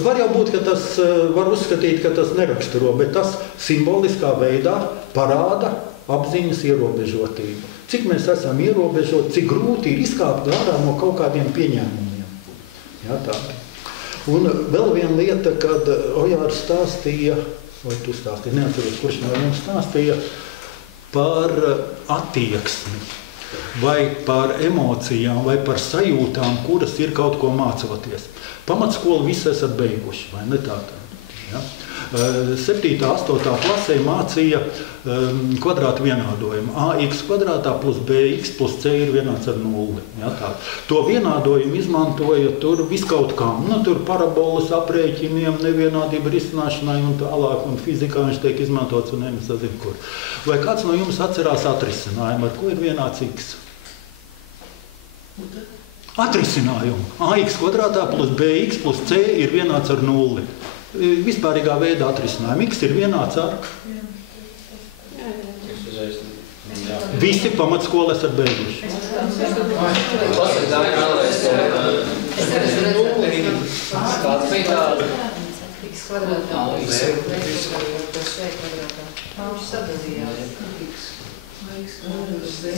Var jau būt, ka tas var uzskatīt, ka tas neraksturo, bet tas simboliskā veidā parāda apziņas ierobežotību. Cik mēs esam ierobežoti, cik grūti ir izkāpt ārā no kaut kādiem pieņēmumiem. Jā, tā. Un vēl viena lieta, kad Ojārs stāstīja, vai tu stāstīji, neatceros, kurš no jums stāstīja, par attieksmi, vai par emocijām, vai par sajūtām, kuras ir kaut ko mācoties. Pamatskolu visi esat beiguši, vai ne tā? Ja? 7. 8. klasē mācīja kvadrātu vienādojumu. AX kvadrātā plus BX plus C ir vienāds ar 0. Ja, tā. To vienādojumu izmantoja tur viskaut kam. Nu, tur parabolas aprēķiniem, nevienādība risināšanai un tālāk, un fizikā viņš tiek izmantots un nezinu kur. Vai kāds no jums atcerās atrisinājumu, ar ko ir vienāds X? Atrisinājumu. AX kvadrātā plus BX plus C ir vienāds ar 0. Vispārīgā veidā atrisinājumu. X ir vienāds ar? Visi pamatskolu esat beiguši.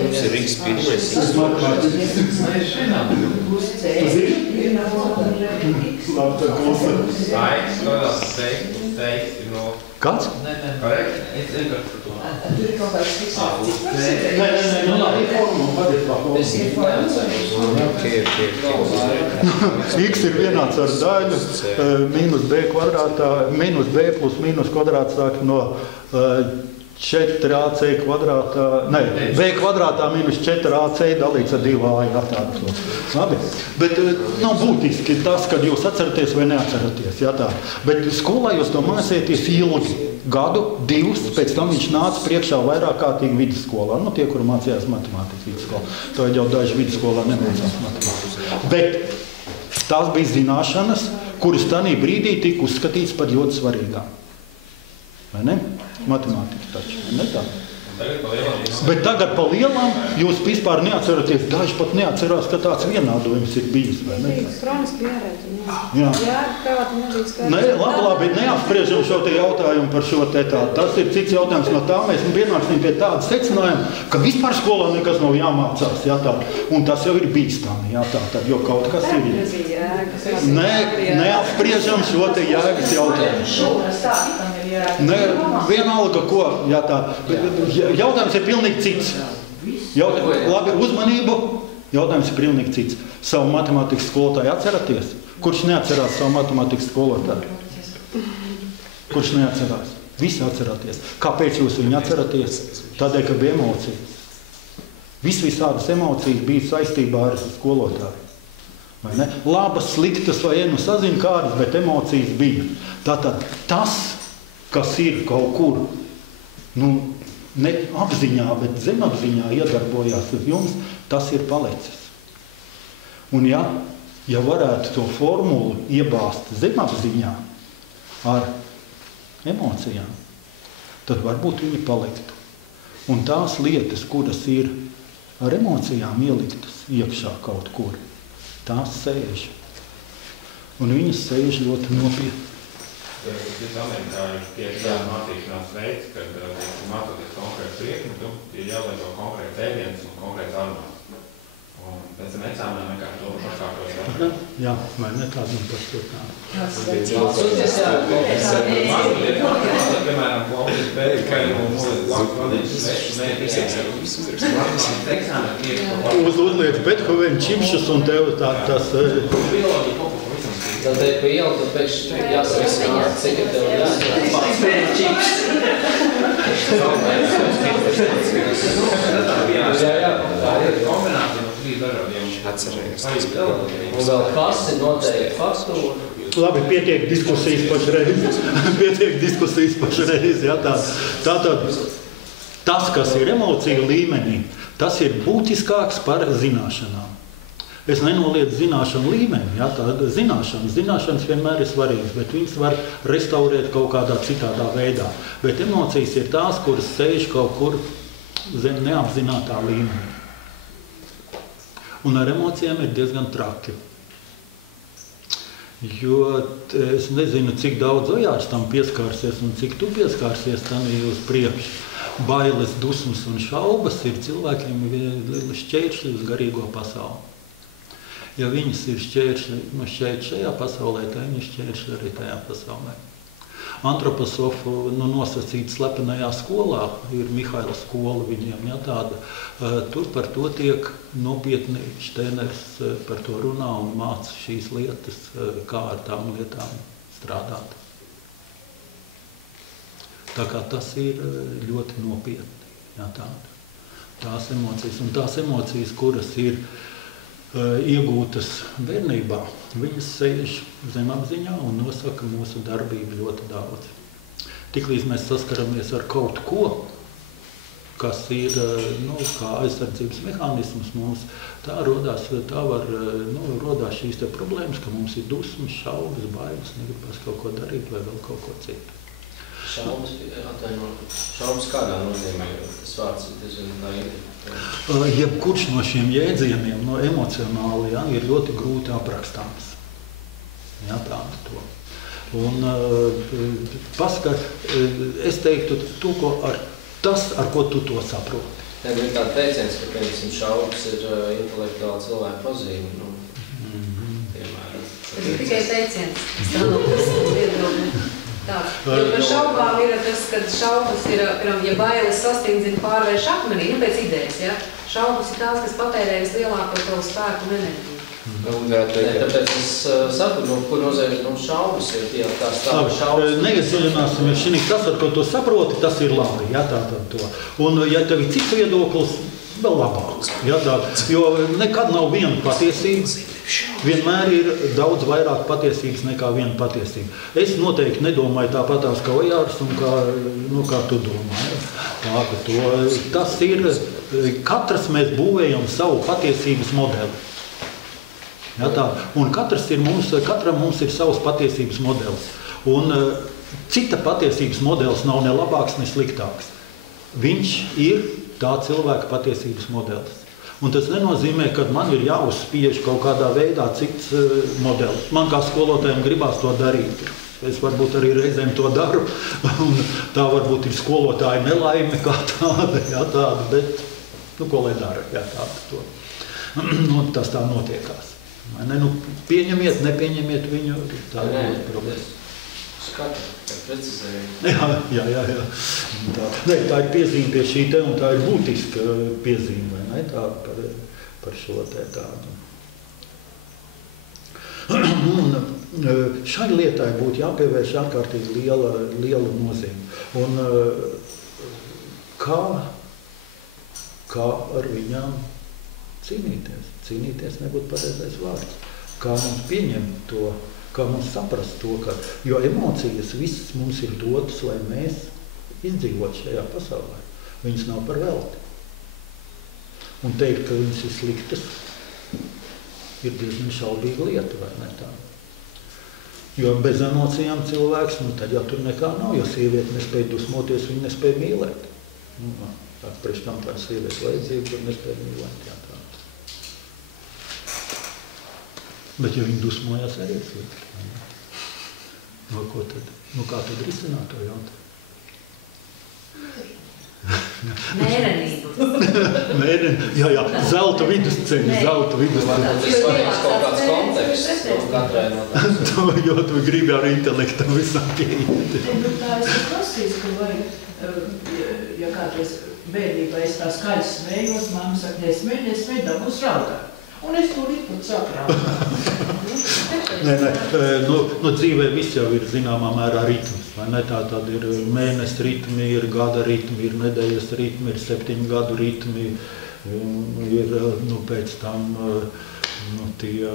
Mums ir X pirmais. Kāds? Nē. X ir vienāds ar daļu mīnus B kvadrātā, mīnus B plus mīnus kvadrāts sāk no 4AC kvadrātā, ne, B kvadrātā mīnus 4AC dalīts ar 2A. Labi, bet nav būtiski tas, kad jūs atceraties vai neatceraties. Jā, tā. Bet skolā jūs to mācieties ilgi. Gadu, 2, pēc tam viņš nāca priekšā vairāk kārtīgi vidusskolā. Nu, tie, kuri mācījās matemātikas vidusskolā. To jau daži vidusskolā nemācās matemātikas. Bet tās bija zināšanas, kuras tanī brīdī tika uzskatīts par ļoti svarīgām. Vai ne? Matemātika taču, ne tā? Bet tagad pa lielām jūs vispār neatceraties, daži pat neatcerās, ka tāds vienādojums ir bijis, vai ne? Kroniski pieredzi, jā. Jā, kāda nebija skaidrs. Nē, labi, neapspriežam šo te jautājumu par šo te tā. Tas ir cits jautājums no tā, mēs pienāksim pie tāda secinājuma, ka vispār skolā nekas nav jāmācās, jā tā. Un tas jau ir bīstami, jā tā, tad, jo kaut kas ir. Nē, neapspriežam šo te jēgas jautājumu. Nē, vienalga, ko, jā tā. Jautājums ir pilnīgi cits. Labi, uzmanību. Jautājums ir pilnīgi cits. Savu matemātikas skolotāju atceraties? Kurš neatcerās savu matemātikas skolotāju? Kurš neatcerās? Visi atceraties. Kāpēc jūs viņu atceraties? Tādēļ, ka bija emocijas. Visādas emocijas bija saistībā ar skolotāju. Vai ne? Labas, sliktas vai sazina kādas, bet emocijas bija. Tātad tas, kas ir kaut kur, nu, ne apziņā, bet zemapziņā iedarbojās uz jums, tas ir palicis. Un ja varētu to formulu iebāzt zemapziņā ar emocijām, tad varbūt viņi paliktu. Un tās lietas, kuras ir ar emocijām ieliktas iekšā kaut kur, tās sēž. Un viņas sēž ļoti nopietni. Tas Amerikā ir tieši tāds mācīšanās veids, kad mācoties konkrētu priekšmetu, ir jālieto konkrēts ēdiens un konkrēts aromāts. Un pēc tam eksāmenā vienkārši to pašākos jāsaka. Jā, vai ne tādu un par to tā. Piemēram, klausīt pēc, vai Uzliec Bethovenu čipšus un tev tas... Tad tev pie ielu, tad pēkšņi jāsavisināt, cik ir tev jāsavisināt. Atcerējies. Un vēl pasi noteikti faktūru. Labi, pietiek diskusijas pašreiz. Jā, tātad, tas, kas ir emociju līmenī, tas ir būtiskāks par zināšanām. Es nenoliedzu zināšanu līmeni, jā, tāda zināšanas vienmēr ir svarīgas, bet viņas var restaurēt kaut kādā citādā veidā. Bet emocijas ir tās, kuras sēž kaut kur zem neapzinātā līmenī. Un ar emocijām ir diezgan traki. Jo es nezinu, cik daudz Ojārs tam pieskārsies un cik tu pieskārsies tam uz priekšu. Bailes, dusmas un šaubas ir cilvēkiem šķēršļi uz garīgo pasauli. Ja viņas ir šķēršļi šajā pasaulē, tad viņi šķēršļi arī tajā pasaulē. Antroposofu nosacīt slepenajā skolā, ir Mihaila skola viņiem, ja, tāda. Tur par to tiek nopietni Šteiners par to runā un māca šīs lietas, kā ar tām lietām strādāt. Tā kā tas ir ļoti nopietni, ja, tās emocijas. Un tās emocijas, kuras ir iegūtas bērnībā, viņas sēž zemapziņā un nosaka mūsu darbību ļoti daudz. Tiklīdz mēs saskaramies ar kaut ko, kas ir kā aizsardzības mehānisms mums, tā rodās šīs te problēmas, ka mums ir dusmas, šaubas, bailes, negribas kaut ko darīt vai vēl kaut ko citu. Šaubas kādā nozīmē, tas vārds ir diezgan jebkurš no šiem jēdzieniem, emocionāli, ja, ir ļoti grūti aprakstāms. Ja, tāda to. Un es teiktu, tas, ar ko tu to saproti. Jā, ir tāda teiciens, ka, piemēram, šaubas ir intelektuāla cilvēka pazīme. Piemēram. Tas ir tikai teiciens. Tas nav viedokļi. Jo par šaubām ir tas, kad šaubas ir, ja bailes sastingzina pārvērš akmenī, pēc idejas, ja? Šaubas ir tās, kas patērē vislielāko tavu spēku un enerģiju. Tāpēc es saku, kur nozīmē šaubas ir tās šaubas. Neiedziļināsimies šī, tas, ar ko tu saproti, tas ir labi, ja, to. Un ja tev ir cits viedoklis, vēl labāk, ja, jo nekad nav viena patiesība. Vienmēr ir daudz vairāk patiesības nekā viena patiesība. Es noteikti nedomāju tāpatās kā Ojārs un kā tu domāji. Tas ir, katrs mēs būvējam savu patiesības modeli. Ja, un katram mums ir savs patiesības modelis. Un cita patiesības modelis nav ne labāks, ne sliktāks. Viņš ir tā cilvēka patiesības modelis. Un tas nenozīmē, ka man ir jāuzspiež kaut kādā veidā cits modelis. Man kā skolotājiem gribās to darīt. Es varbūt arī reizēm to daru. Un tā varbūt ir skolotāja nelaime kā tāda, ja, bet, ko lai dara, ja, tāda to. Tas tā notiekās. Pieņemiet, nepieņemiet viņu, tā ir problēma. Skatu, precizēju. Jā. Tā ir piezīme pie šī te, un tā ir būtiska piezīme, vai ne, tā par šo te tādu. Un šai lietai būtu jāpievērš ārkārtīgi liela nozīme. Un kā ar viņām cīnīties? Cīnīties nebūtu pareizais vārds. Kā mums pieņemt to, kā mums saprast to, jo emocijas visas mums ir dotas, lai mēs izdzīvot šajā pasaulē. Viņas nav par velti. Un teikt, ka viņas ir sliktas, ir diezgan šaubīga lieta, vai ne tā? Jo bez emocijām cilvēks, tad jau tur nekā nav, jo sieviete nespēja dusmoties, viņa nespēja mīlēt. Priekš tam tā sieviete vajadzība, tur nespēja mīlēt, jā, tā. Bet ja viņi dusmojās arī slikti. Ko tad? Kā tad risināt to jautājumu? Mērenību. Jā, zelta vidusceļa, Tas svarīgs kaut kāds konteksts katrai no tās. Jo tu gribi ar intelektam visam pieiet. Tā es klasīs, ka vajag, ja kādreiz bērnībā es tā skaļi smējos, mamma saka, nesmēj, dabūs raudāt. Un es to liku sāku raudāt. Dzīvē viss jau ir zināmā mērā ritms. Tad ir mēnesi ritmi, ir gada ritmi, ir nedēļas ritmi, ir 7 gadu ritmi, ir pēc tam tie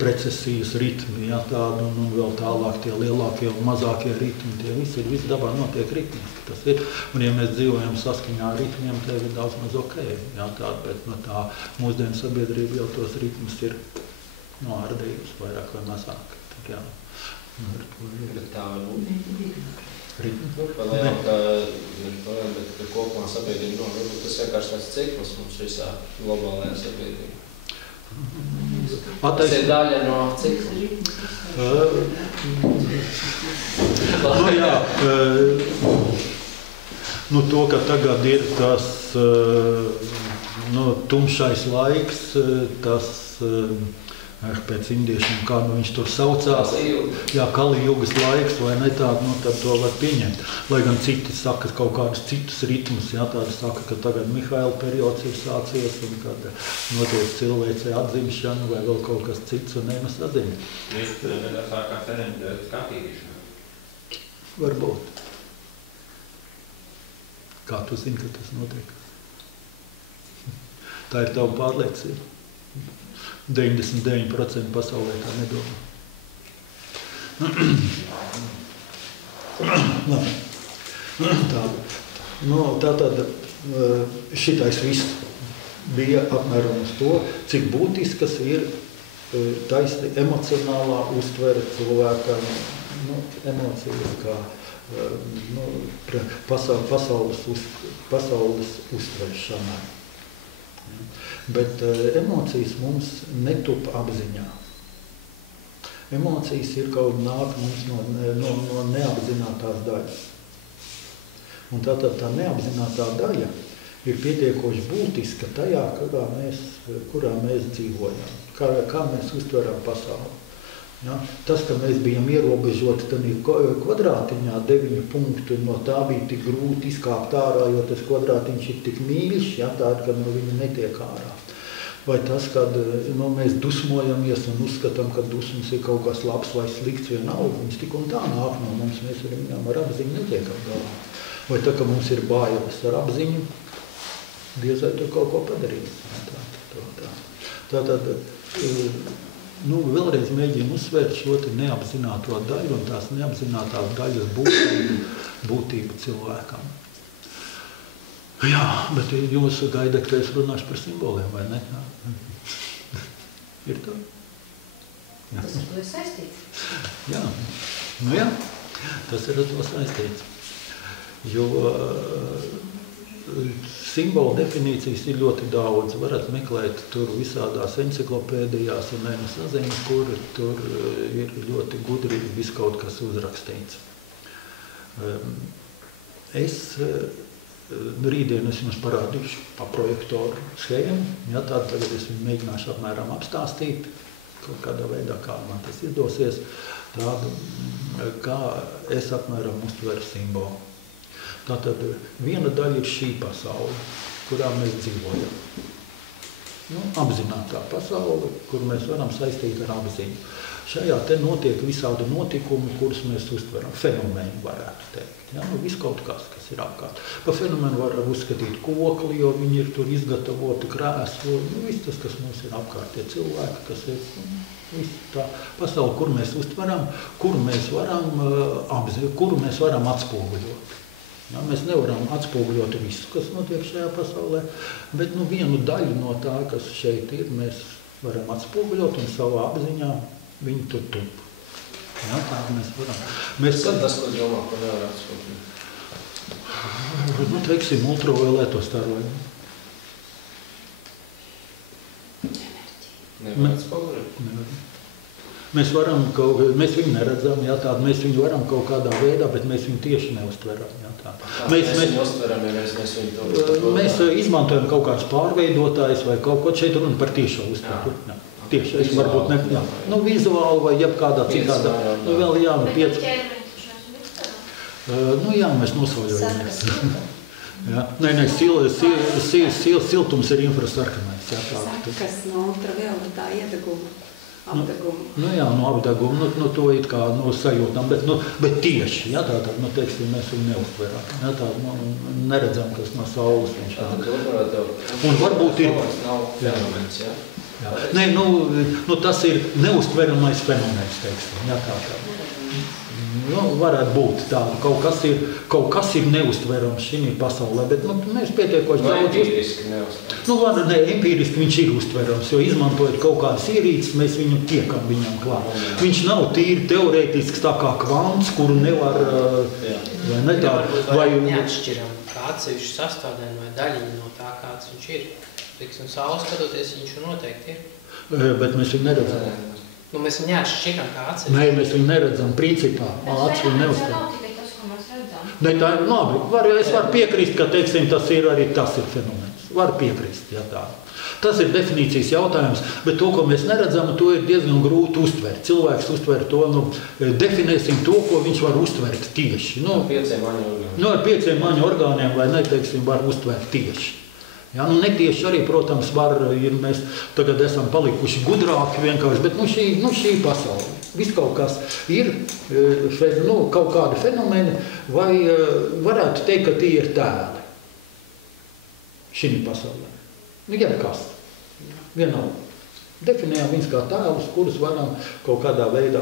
precesijas ritmi, ja, tādi, un vēl tālāk tie lielākie un mazākie ritmi, tie visi dabā notiek ritmiski. Tas ir, un ja mēs dzīvojam saskaņā ar ritmiem, tie ir daudz maz ok, ja, bet tā mūsdienu sabiedrība jau tos ritmus ir ārdījusi vairāk vai mazāk. Jā. Bet tā var būt. Lielākā ir problēma, bet kopumā sabiedrība, varbūt tas vienkārši tāds cikls mums visā globālajā sabiedrībā. Tas ir daļa no cikla. To, ka tagad ir tas tumšais laiks, tas pēc indiešiem, kā viņš tur saucās, Kali Jugas laiks, vai ne tādu, tad to var pieņemt. Lai gan citi saka kaut kādus citus ritmus, tādi saka, ka tagad Mihaila periods ir sācies, un kad notiek cilvēcei atzimšana, vai vēl kaut kas cits, un nemas atziņa. Jūs sākāt skatīšanu? Varbūt. Kā tu zini, ka tas notiek? Tā ir tava pārliecība. 99% pasaulē tā nedomā. Tātad šitais viss bija apmēram uz to, cik būtiskas ir taisni emocionālā uztvere cilvēkam, emocijas kā pasaules uztveršanai. Bet emocijas mums netup apziņā. Emocijas ir kaut nāk mums no neapzinātās daļas. Un tātad tā neapzinātā daļa ir pietiekoši būtiska tajā, kurā mēs dzīvojam, kā mēs uztveram pasauli. Ja? Tas, ka mēs bijām ierobežoti kvadrātiņā 9 punktu, no tā bija tik grūti izkāpt ārā, jo tas kvadrātiņš ir tik mīļš, tāda, ka no viņa netiek ārā. Vai tas, kad mēs dusmojamies un uzskatām, ka dusmas ir kaut kas labs vai slikts vienalga, viņas tik un tā nāk no mums, mēs ar viņām ar apziņu netiekam galā. Vai tā, ka mums ir bailes ar apziņu, diez vai tur kaut ko padarīt. Tātad, vēlreiz mēģinu uzsvērt šo neapzināto daļu un tās neapzinātās daļas būtību cilvēkam. Jā, bet jūs gaidat, ka es runāšu par simboliem, vai ne? Ir tā? Tas ar to ir saistīts. Jā, tas ir ar to saistīts. Jo simbolu definīcijas ir ļoti daudz. Varat meklēt tur visādās enciklopēdijās un saziņas, kur tur ir ļoti gudri viskaut kas uzrakstīts. Rītdien es jums parādīšu pa projektoru schēmu. Tagad es viņu mēģināšu apmēram apstāstīt, kaut kādā veidā, kā man tas izdosies, tādu, kā es apmēram uztveru simbolu. Tātad viena daļa ir šī pasaule, kurā mēs dzīvojam. Apzinātā pasaule, kur mēs varam saistīt ar apziņu. Šajā te notiek visādi notikumi, kurus mēs uztveram. Fenomeni varētu teikt. Viss kaut kas ir apkārt. Pa fenomenu var uzskatīt kokli, jo viņi ir tur izgatavoti krēslu. Viss tas, kas mums ir apkārt, tie cilvēki, kas ir viss tā pasaule, kur mēs uztveram, kuru mēs varam atspoguļot. Mēs nevaram atspoguļot visu, kas notiek šajā pasaulē, bet vienu daļu no tā, kas šeit ir, mēs varam atspoguļot un savā apziņā viņu tur tup. Tā mēs varam. Tad tas, ko domā, ko nevar atspoguļot? Teiksim, ultravioleto starojumu. Nevar atspoguļot? Nevar. Mēs viņu neredzam, mēs viņu varam kaut kādā veidā, bet mēs viņu tieši neuztveram. Mēs viņu uztveram, ja mēs viņu to... Mēs izmantojam kaut kādus pārveidotājus vai kaut ko šeit runa par tiešo uztveru. Tieši, es varbūt ne... vizuāli vai jebkādā citādā. Vēl mēs nosauļojamies. Siltums ir infrasarkanais. Sakas no ultravioletā iedeguma. Apdeguma, to it kā sajūtam, bet tieši, teiksim, mēs viņu neuztveram. Neredzam, kas no saules viņš tā. Un varbūt ir... Tas ir neuztveramais fenomens, teiksim. Nu, varētu būt tāda, kaut kas ir neustverams šī pasaulē, bet mēs pietiekoši daudz... Empīriski neustverams. Empīriski viņš ir uztverams, jo izmantojot kaut kādas ierīces, mēs viņu tiekam viņam klāt. Viņš nav tīri teorētisks tā kā kvants, kuru nevar... vai ne tā, vai neatšķiram kā atsevišķu sastāvdaļu vai daļiņu no tā, kāds viņš ir. Tiksim, saules skatoties, viņš noteikti ir. Bet mēs viņu neredzam. Mēs viņu neatšķiram kā atsevišķu. Nē, mēs viņu neredzam principā. Acis viņu neuztver. nav tikai tas, ko mēs redzam. Ne, tā ir labi. Es varu piekrist, ka, teiksim, tas ir fenomens. Varu piekrist, ja tā. Tas ir definīcijas jautājums, bet to, ko mēs neredzam, to ir diezgan grūti uztvert. Cilvēks uztver to, definēsim to, ko viņš var uztvert tieši. Ar 5 maņu orgāniem. Ar 5 maņu orgāniem, vai ne, teiksim, var uztvert tieši. Ja, netieši arī, protams, mēs tagad esam palikuši gudrāki vienkārši, bet šī pasaule. Viss kaut kas ir, kaut kādi fenomeni, vai varētu teikt, ka tie ir tēli šī pasaulē. Jebkas. Vienalga. Definējām viņus kā tēlus, kurus varam kaut kādā veidā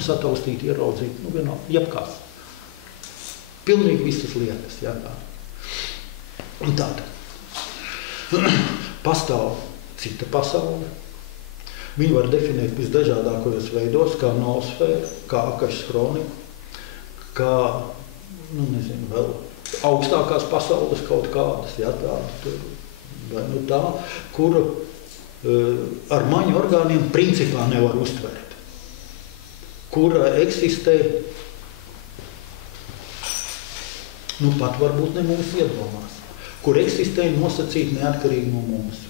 sataustīt, ieraudzīt. Vienalga. Jebkas. Pilnīgi visas lietas. Ja, tā. Un tāda. Pastāv cita pasaule. Viņu var definēt visdažādākajos veidos, kā noosfēra, kā akašas kronika, kā, vēl augstākās pasaules kaut kādas, ja, vai tā, kuru ar maņu orgāniem principā nevar uztvert. Kura eksistē, pat varbūt ne mūsu iedomās. Kur eksistē nosacīt neatkarīgi no mūsu.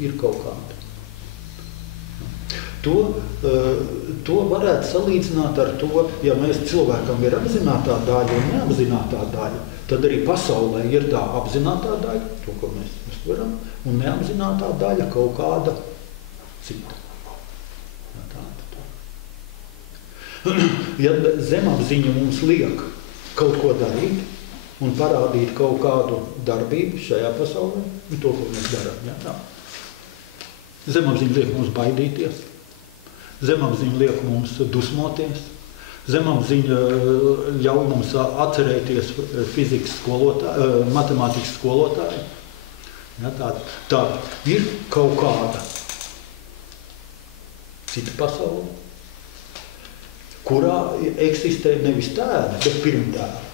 Ir kaut kāda. To varētu salīdzināt ar to, ja mēs cilvēkam ir apzinātā daļa un neapzinātā daļa, tad arī pasaulē ir tā apzinātā daļa, to, ko mēs uztveram, un neapzinātā daļa kaut kāda cita. Ja zemapziņa mums liek kaut ko darīt un parādīt kaut kādu darbību šajā pasaulē, to, ko mēs darām, ja, tā. Zemapziņa liek mums baidīties. Zemapziņa liek mums dusmoties, zemapziņa ļauj mums atcerēties fizikas skolotāju, matemātikas skolotāju. Ja, tā ir kaut kāda cita pasaule, kurā eksistē nevis tēli, bet pirmtēli.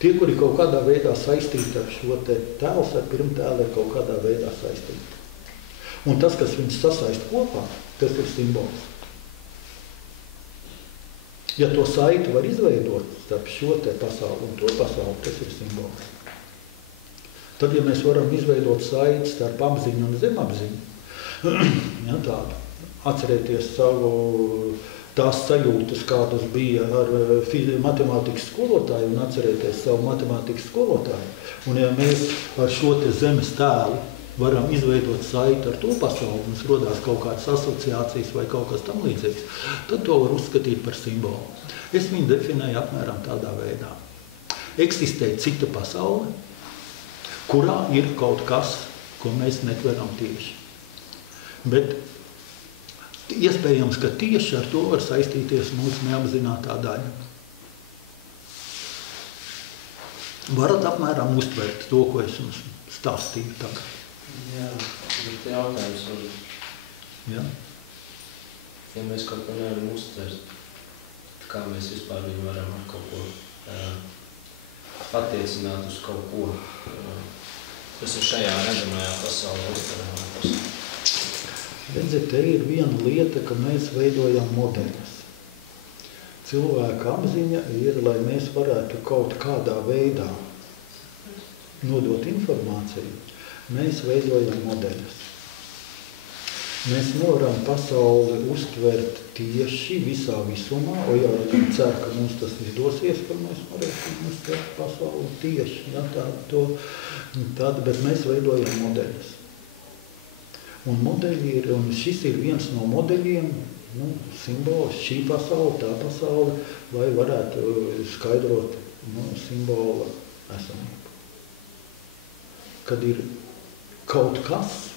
Tie, kuri kaut kādā veidā saistīti ar šo tēls, ar pirmtēli, ir kaut kādā veidā saistīti. Un tas, kas viņus sasaist kopā, tas ir simbols. Ja to saiti var izveidot starp šo pasauli un to pasauli, tas ir simbols. Tad, ja mēs varam izveidot saiti starp apziņu un zemapziņu, ja, tādu, atcerēties tās sajūtas, kādas bija ar matemātikas skolotāju un atcerēties savu matemātikas skolotāju, un ja mēs ar šo zemes tēlu varam izveidot saiti ar to pasauli, mums rodās kaut kādas asociācijas vai kaut kas tam līdzīgs, tad to var uzskatīt par simbolu. Es viņu definēju apmēram tādā veidā. Eksistē cita pasaule, kurā ir kaut kas, ko mēs netveram tieši. Bet iespējams, ka tieši ar to var saistīties mūsu neapzinātā daļa. Varat apmēram uztvert to, ko es jums stāstīju tagad. Jā, bet jautājums var... Ja? Ja mēs kaut ko nevaram uztvert, kā mēs vispār viņu varam ar kaut ko attiecināt uz kaut ko, kas ir šajā redzamajā pasaulē, uztveramajā pasaulē. Redziet, te ir viena lieta, ka mēs veidojam modeļus. Cilvēka apziņa ir, lai mēs varētu kaut kādā veidā nodot informāciju, mēs veidojam modeļus. Mēs nevaram pasauli uztvert tieši visā visumā, o jau cer, ka mums tas izdosies, ka mēs varēsim uztvert pasauli tieši, ja, bet mēs veidojam modeļus. Un modeļi ir, un šis ir viens no modeļiem, simbols, šī pasaule, tā pasaule, lai varētu skaidrot simbola esamību. Kad ir kaut kas,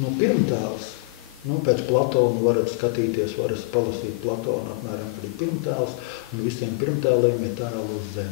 pirmtēls, Nu, pēc Platona varat skatīties, varat palasīt Platonu apmēram arī pirmtēls, un visiem pirmtēliem ir tēlu uz zemi.